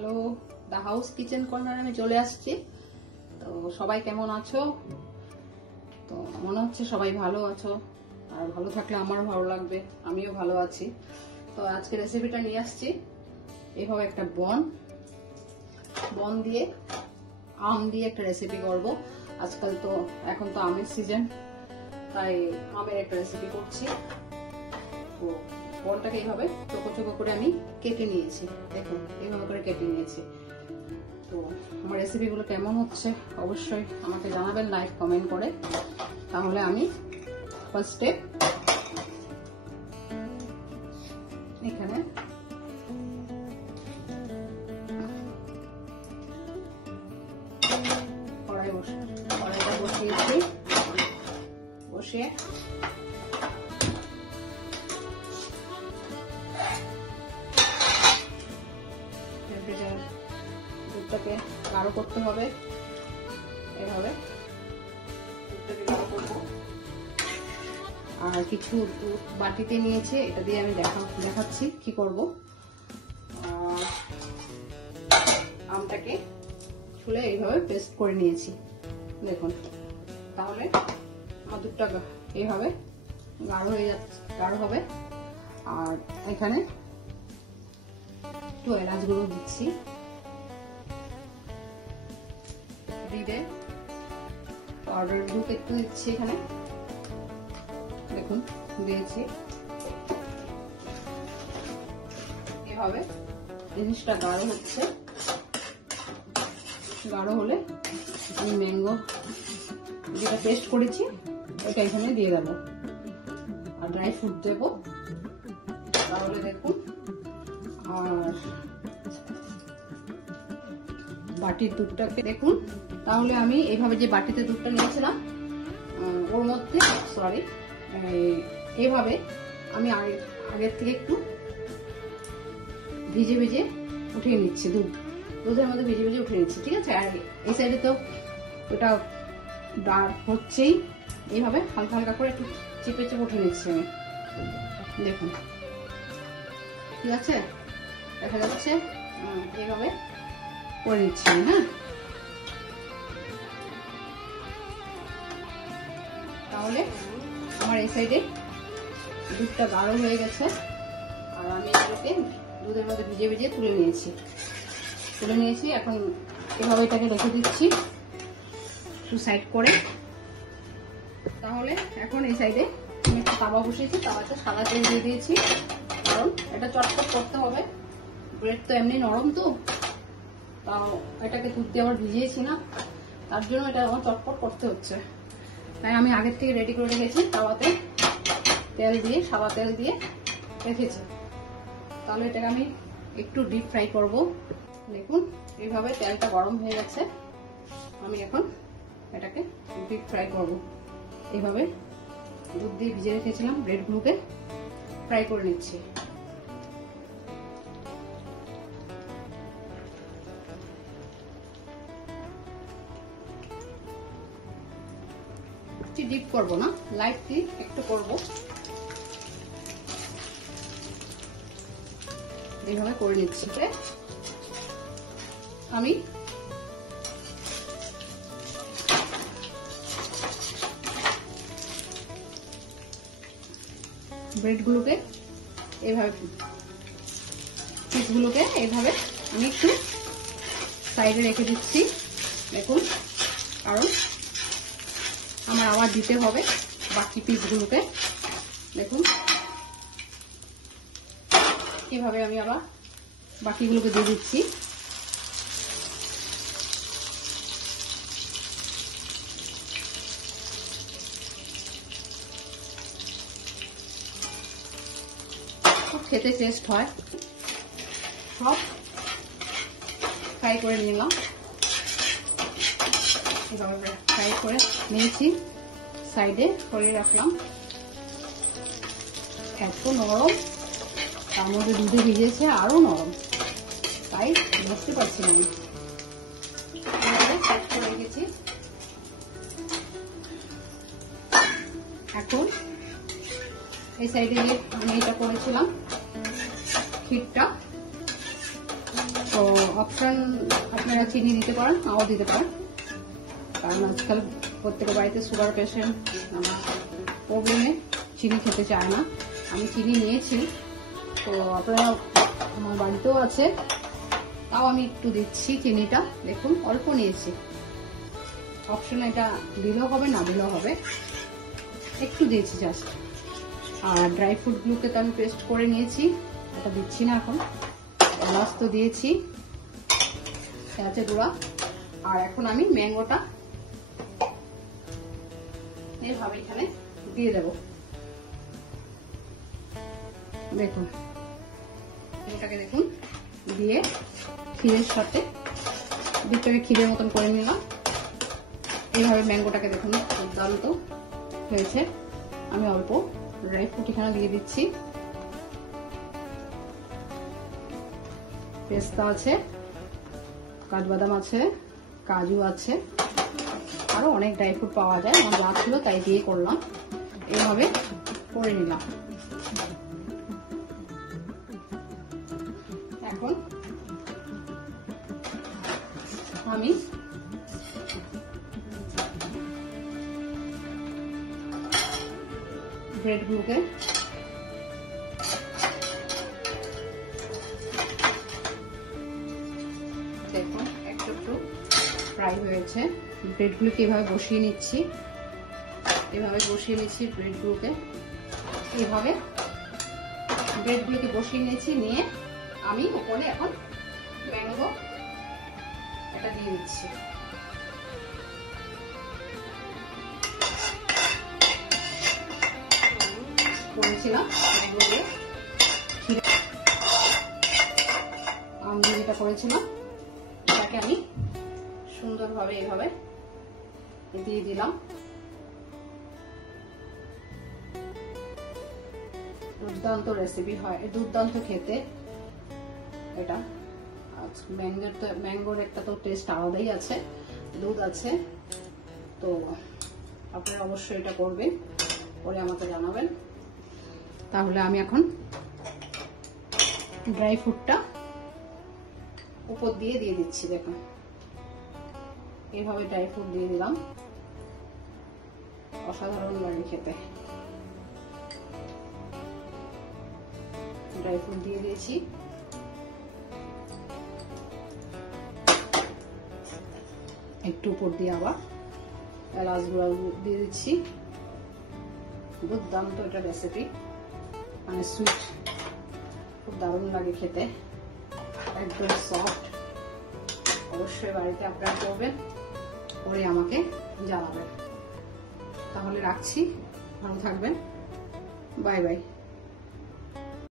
Hello, the house kitchen কর্নারে আমি চলে আসছি। তো সবাই কেমন আছো? তো মনে হচ্ছে সবাই ভালো আছো, আর ভালো থাকলে আমারও ভালো লাগবে, আমিও ভালো আছি। তো আজকে রেসিপিটা নিয়ে আসছি, এভাবে একটা বন দিয়ে আম দিয়ে একটা রেসিপি করব। আজকাল তো এখন তো আমের সিজন, তাই আমের একটা রেসিপি করছি। তো বনটাকে এইভাবে চোখো চোখো করে আমি কেটে নিয়েছি, দেখুন এইভাবে করে কেটে নিয়েছি। তো আমার রেসিপিগুলো কেমন হচ্ছে অবশ্যই আমাকে জানাবেন লাইক কমেন্ট করে। তাহলে আমি ফার্স্ট স্টেপ, এখানে কড়াইটা বসিয়েছি, বসিয়ে দুধটাকে গাঢ় করতে হবে। এভাবে দুধটাকে গাঢ় করবো। আর কিছু দুধ বাটিতে নিয়েছে, এটা দিয়ে আমি দেখাচ্ছি কি করব। আমটাকে ছুলে এইভাবে পেস্ট করে নিয়েছি, দেখুন। তাহলে আমার দুধটা এইভাবে গাঢ় হবে। আর এখানে একটু এলাচ গুঁড়ো দিচ্ছি, দিয়ে পাউডার দুধ একটু দিচ্ছি এখানে, দেখুন দিয়েছি। এভাবে জিনিসটা গাঢ় হচ্ছে, গাঢ় হলে আমি ম্যাঙ্গো যেটা পেস্ট করেছি ওটা এখানে দিয়ে দেবো, আর ড্রাই ফ্রুট দেবো। তাহলে দেখুন, আর বাটির দুধটাকে দেখুন। তাহলে আমি এইভাবে যে বাটিতে দুধটা নিয়েছিলাম ওর মধ্যে এইভাবে আমি আগের থেকে একটু ভিজে উঠিয়ে নিচ্ছি, দুধের মধ্যে ভিজে উঠিয়ে নিচ্ছি, ঠিক আছে। আর এই সাইডে তো ওটা ডার্ক হচ্ছেই, এইভাবে হালকা হালকা করে একটু চেপে উঠিয়ে নিচ্ছি আমি, দেখুন ঠিক আছে, দেখা যাচ্ছে। এইভাবে করে নিচ্ছি আমি, হ্যাঁ। তাহলে আমার এই সাইডে দুধটা গাঢ় হয়ে গেছে, আর আমি এটাকে দুধের মধ্যে ভিজে তুলে নিয়েছি। এখন এভাবে এটাকে রেখে দিচ্ছি একটু সাইড করে। তাহলে এখন এই সাইডে আমি একটা তাওয়া বসিয়েছি, তাওয়াতে সাদা তেল দিয়ে দিয়েছি, কারণ এটা চটপট করতে হবে। ব্রেড তো এমনি নরম, তো তাও এটাকে দুধ দিয়ে আবার ভিজিয়েছি না, তার জন্য এটা আমার চটপট করতে হচ্ছে। তাই আমি আগের থেকে রেডি করে রেখেছি, তাওয়াতে সাদা তেল দিয়ে রেখেছি। তাহলে এটাকে আমি একটু ডিপ ফ্রাই করব। দেখুন এইভাবে তেলটা গরম হয়ে গেছে, আমি এখন এটাকে ডিপ ফ্রাই করব। এইভাবে দুধ দিয়ে ভিজে রেখেছিলাম ব্রেডগুলোকে ফ্রাই করে নিচ্ছি। ডিপ করবো না, লাইটলি একটু করব, এইভাবে করে নিচ্ছি। আমি ব্রেডগুলোকে এইভাবে পিসগুলোকে এইভাবে আমি একটু সাইডে রেখে দিচ্ছি, দেখুন, কারণ আমার আবার দিতে হবে বাকি পিসগুলোকে। দেখুন এভাবে আমি আবার বাকিগুলোকে দিয়ে দিচ্ছি। খুব খেতে টেস্ট হয়। সব ফ্রাই করে নিলাম, এভাবে ফ্রাই করে নিয়েছি, সাইডে সরিয়ে রাখলাম। এত নরম, তার মধ্যে দুধে ভিজেছে আরো নরম, তাই বুঝতে পারছি না। সাইড করে রেখেছি। এখন এই সাইডে আমি এটা করেছিলাম ক্ষীরটা, তো অপশন আপনারা চিনি দিতে পারেন, নাও দিতে পারেন, কারণ আজকাল প্রত্যেকের বাড়িতে সুগার পেশেন্ট প্রবলেমে চিনি খেতে চায় না। আমি চিনি নিয়েছি, তো আপনারা আমার বাড়িতেও আছে, তাও আমি একটু দিচ্ছি চিনিটা। দেখুন অল্প নিয়েছি, অপশন এটা দিলেও হবে না দিলেও হবে, একটু দিয়েছি জাস্ট। আর ড্রাই ফ্রুটগুলোকে তো আমি পেস্ট করে নিয়েছি, এটা দিচ্ছি না এখন। এলাচ তো দিয়েছি, এলাচের গুঁড়া। আর এখন আমি ম্যাঙ্গোটা এইভাবে এখানে দিয়ে দেব। দেখুন ম্যাঙ্গোটাকে দেখুন দিয়ে ক্ষীরের সাথে দুটোকে ক্ষীরের মতন করে নিলাম। এইভাবে ম্যাঙ্গোটাকে দেখুন দুর্দান্ত হয়েছে। আমি অল্প ড্রাই ফ্রুট এখানে দিয়ে দিচ্ছি। পেস্তা আছে, কাঠবাদাম আছে, কাজু আছে, আরো অনেক ড্রাই ফ্রুট পাওয়া যায়। আমার যা ছিল তাই দিয়ে করলাম, এইভাবে করে নিলাম। এখন আমি ব্রেডগুলোকে দেখুন একটু একটু ফ্রাই হয়েছে। ব্রেডগুলোকে এভাবে বসিয়ে নিচ্ছি, এভাবে বসিয়ে নিচ্ছি ব্রেডগুলোকে। এভাবে ব্রেডগুলোকে বসিয়ে নিয়েছি, নিয়ে আমি উপরে এখন ম্যাঙ্গো এটা দিয়ে দিচ্ছি। করেছিলাম ম্যাঙ্গো দিয়ে আম দিয়ে যেটা করেছিলাম, এটাকে আমি সুন্দরভাবে এভাবে দিয়ে দিলাম। দুর্দান্ত রেসিপি হয়, দুর্দান্ত খেতে এটা। ম্যাঙ্গোর একটা তো টেস্ট আলাদাই আছে, দুধ আছে, তো আপনারা অবশ্যই এটা করবেন, করে আমাকে জানাবেন। তাহলে আমি এখন ড্রাই ফ্রুটটা উপর দিয়ে দিচ্ছি। দেখুন এইভাবে ড্রাই ফ্রুট দিয়ে দিলাম, অসাধারণ লাগে খেতে। ড্রাই ফ্রুট দিয়ে দিয়েছি, একটু উপর দিয়ে আবার এলাচ গুঁড়া দিয়ে দিচ্ছি। দুর্দান্ত এটা রেসিপি, মানে সুইট, খুব দারুণ লাগে খেতে, একদম সফট। অবশ্যই বাড়িতে আপনারা করবেন, করে আমাকে জানাবেন। তাহলে রাখছি, ভালো থাকবেন, বাই বাই।